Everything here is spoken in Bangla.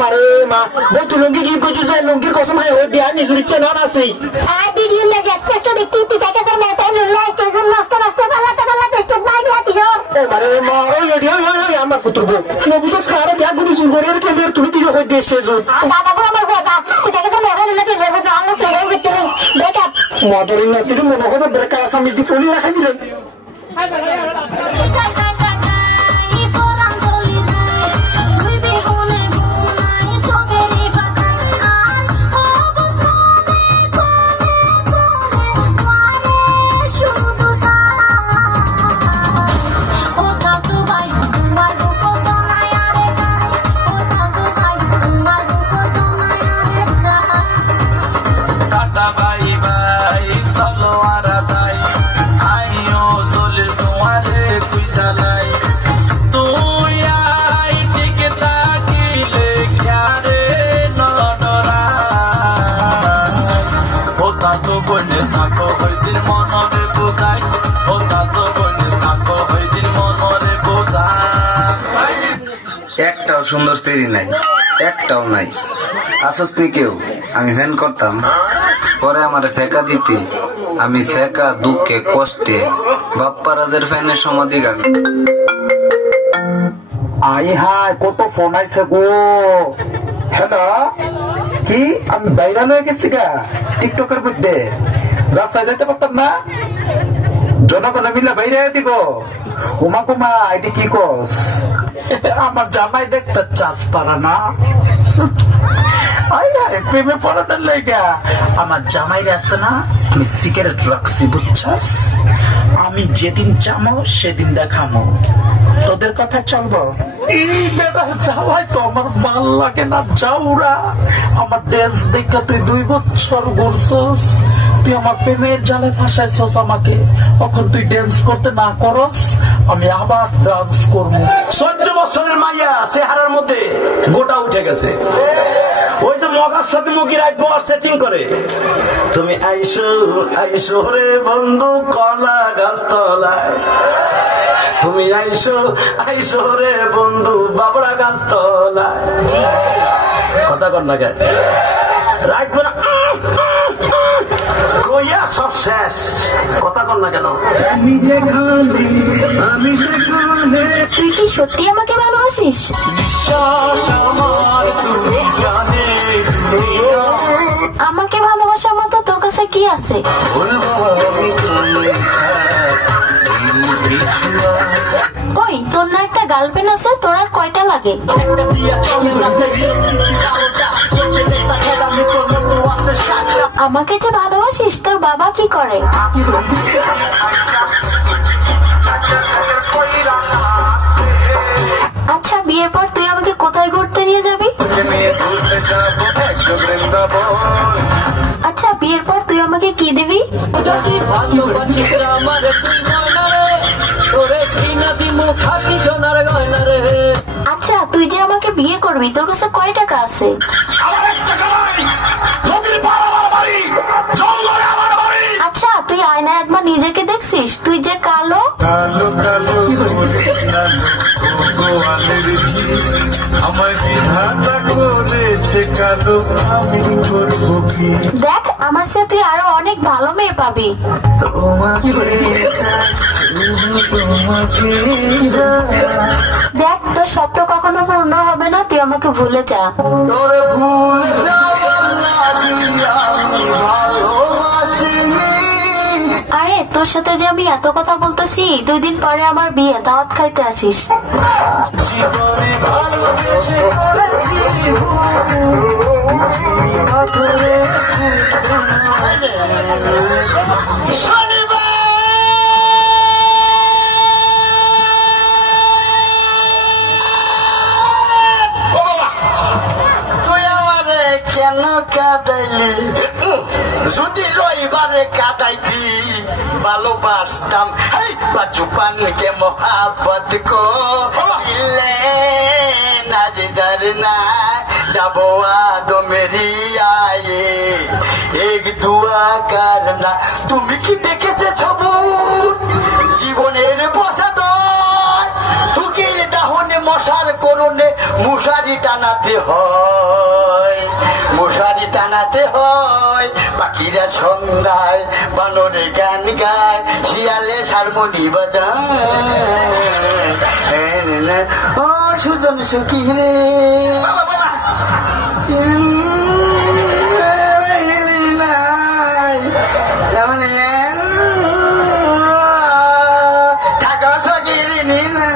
মারে মা বই তুই লুঙ্গি কি কইছিস যে লুঙ্গির কসম হয় ওই বিয়া নিয়ে শুনছে না আছে আই ভিডিও না স্পষ্ট দেখি তুই কাকে তোর মেয়ে তাই লুল্লা তুই নাস্তা নাস্তা পাল্লা তো বাই দিছিস ও মারে মা ওই এডি ওই আমার পুত্র বউ নবুজ সারা বিয়া গুলি চুর করে আর কেলে তুমি কি কই দেশে যো দাদা বড় আমার কথা তুই কাকে তোর মেয়ে লুল্লা তুই বেবো জানো ফেরে যেতে ব্রেকআপ মদরিং না তুই মনে কথা ব্রেকার আসামি দি ফোন রাখাই দিলে একটাও সুন্দর স্ত্রী নাই, একটাও নাই। আসস নি কেউ, আমি ফ্যান করতাম, পরে আমার ছেকা দিতে আমি ছেকা দুঃখে কষ্টে বাপ্পারাদের ফ্যানের সমাধি গান। আই হাই কত ফোন আইছে গো। হ্যালো কি আমি বাইরে হয়ে গেছি গা টিকটকের মধ্যে রাস্তায় যেতে পারতাম না জনগণ মিলে বাইরে দিব উমা কুমা এটি কি কস আমার জামাই দেখতে চাস তারা না প্রেমে পড়ানোর লেগা আমার জামাই আছে না আমি সিগারেট রাখছি বুঝছাস আমি যেদিন চামো সেদিন দেখামো তোদের কথা চলবো এই বেটা যাওয়াই তো আমার ভাল লাগে না যাওরা আমার ড্যান্স দেখা তুই 2 বছর ঘুরছস তুই আমার প্রেমের জালে ফাঁসাইছস আমাকে এখন তুই ড্যান্স করতে না করস আমি আবার ডান্স করবো 14 বছরের মাইয়া চেহারার মধ্যে গোটা উঠে গেছে ওই যে মগার সাথে মুখি রাইট বর সেটিং করে তুমি আইসো আইসো রে বন্ধু কলা গাছতলায় তুমি আইসো আইসো রে বন্ধু বাবরা গাছতলায় কথা কর না কে রাখবো না কইয়া সব শেষ কথা কর না কেন তুই কি সত্যি আমাকে ভালোবাসিস আমাকে ভালোবাসার মতো তোর কাছে কি আছে ওই তোর না একটা গার্লফ্রেন্ড আছে তোর আর কয়টা লাগে আমাকে যে ভালোবাসিস তোর বাবা কি করে আচ্ছা বিয়ের পর তুই আমাকে কোথায় ঘুরতে নিয়ে যাবি আচ্ছা বিয়ের পর তুই আমাকে কি দিবি আচ্ছা তুই যে আমাকে বিয়ে করবি তোর কাছে কয় টাকা আছে আচ্ছা তুই আয়নায় একবার নিজেকে দেখছিস তুই যে কালো কালো কালো আমার বিধাতা করেছে কালো আমি করবো কি দেখ আমার সাথে তুই আরো অনেক ভালো মেয়ে পাবি দেখ তোর স্বপ্ন কখনো পূর্ণ হবে না তুই আমাকে ভুলে যা তোরে ভুল যাওয়ার লাগিয়া আমি ভালোবাসিনি আরে তোর সাথে যে আমি এত কথা বলতেছি 2 দিন পরে আমার বিয়ে দাওয়াত খাইতে আসিস জীবনে ভালোবেসে করেছি তুই আমারে কেন কাঁদাইলি যদি রবিবারে কাঁদাইতি ভালোবাসতাম এই বাচুপান কে মোহাব্বত কো দিলে নাজদার না যাবো আদো মেরি আয়ে এক দুয়া করনা তুমি কি দেখেছে সবুর জীবনের বসাদ তুকির দাহনে মশার করুনে মশারি টানাতে হয়, মশারি টানাতে হয়। পাখিরা সন্ধ্যায় বানরে গান গায়, শিয়ালে হারমোনি বাজায়। ও সুজন সুখী রে বাবা বাবা থাকা সকিরি নীলা